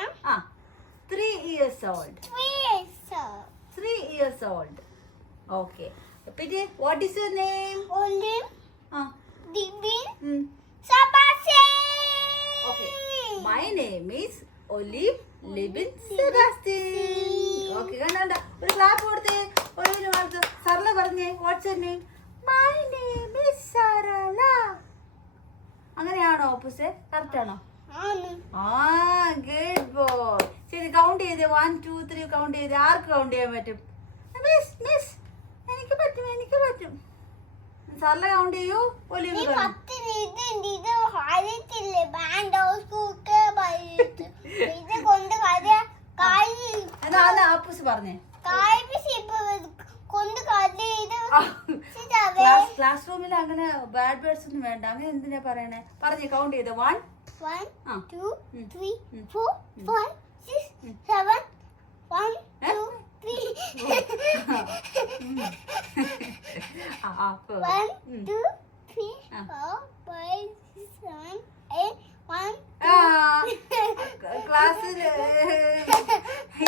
am 3 years old. 3 years old. 3 years old. Okay. Pity, what is your name? Olim, Divin, Sebastian. Okay. My name is Olive Libin Sebastian. Okay, കണ്ടോ? ഒരു clap കൊടുത്തേ. ഒരു വാക്ക് സർല പറഞ്ഞേ. What's your name? My name is Sarala. അങ്ങനെയാണോ opposite? Correct ആണോ? Good boy. ശരി, count ചെയ്തേ. 1 2 3 count ചെയ്തേ. ആർക്ക് കൗണ്ട് ചെയ്യാൻ പറ്റും? മിസ് മിസ് എനിക്ക് പറ്റും. സർല കൗണ്ട് ചെയ്യൂ. ഒലിവ് എന്നാ ആപ്പൂസ് പറഞ്ഞേ. ക്ലാസ് റൂമിൽ അങ്ങനെ ബാഡ് വേർഡ്സ് ഒന്നും വേണ്ട. അങ്ങനെ എന്തിനാ പറയണേ? പറഞ്ഞേ, കൗണ്ട് ചെയ്തേ. 1 2 3 4 5 6 7 1 2 3 1 2 3 4 5 6 7 8 1 ക്ലാസ്സിൽ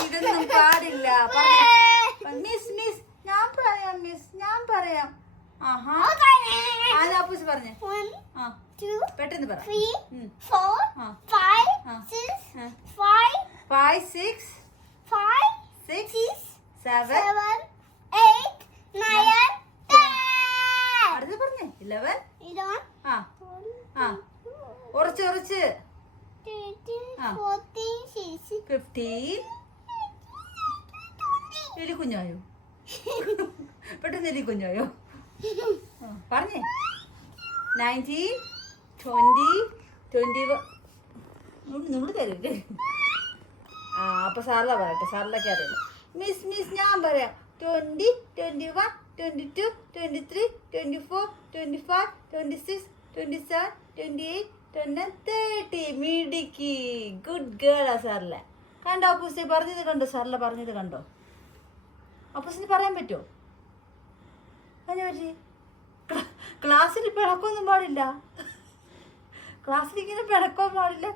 ഇതൊന്നും പാടില്ല. മിസ് മിസ് ഞാൻ പറയാം. ആലാപ്പൂസ് പറഞ്ഞേ. 1 2 പെട്ടെന്ന് പറ. 3 4 5 6 5 6 5 6 7 8 9 10. അടുത്ത് പറഞ്ഞേ. 11 11 ഉറച്ച് 13 14 15 എലിക്കുഞ്ഞായോ? പെട്ടെന്ന് എലിക്കുഞ്ഞായോ? പറഞ്ഞേ. 19 20 21 നമ്മൾ തരൂല്ലേ? അപ്പൊ സാറില പറയട്ടെ. സാറിലൊക്കെ അറിയില്ല. മിസ് ഞാൻ പറയാം. 20 21 22 23 24 25 26 27 28 29 30. മിടുക്കി. ഗുഡ് ഗേൾ ആ സാറില. കണ്ടോ അപ്പൂസി പറഞ്ഞത് കണ്ടോ? സാറില പറഞ്ഞത് കണ്ടോ? അപ്പൂസിന് പറയാൻ പറ്റുമോ? അതിനെ പറ്റി ക്ലാസ്സിൽ പിണക്കൊന്നും പാടില്ല. ക്ലാസ്സിൽ ഇങ്ങനെ പിണക്കാൻ പാടില്ല.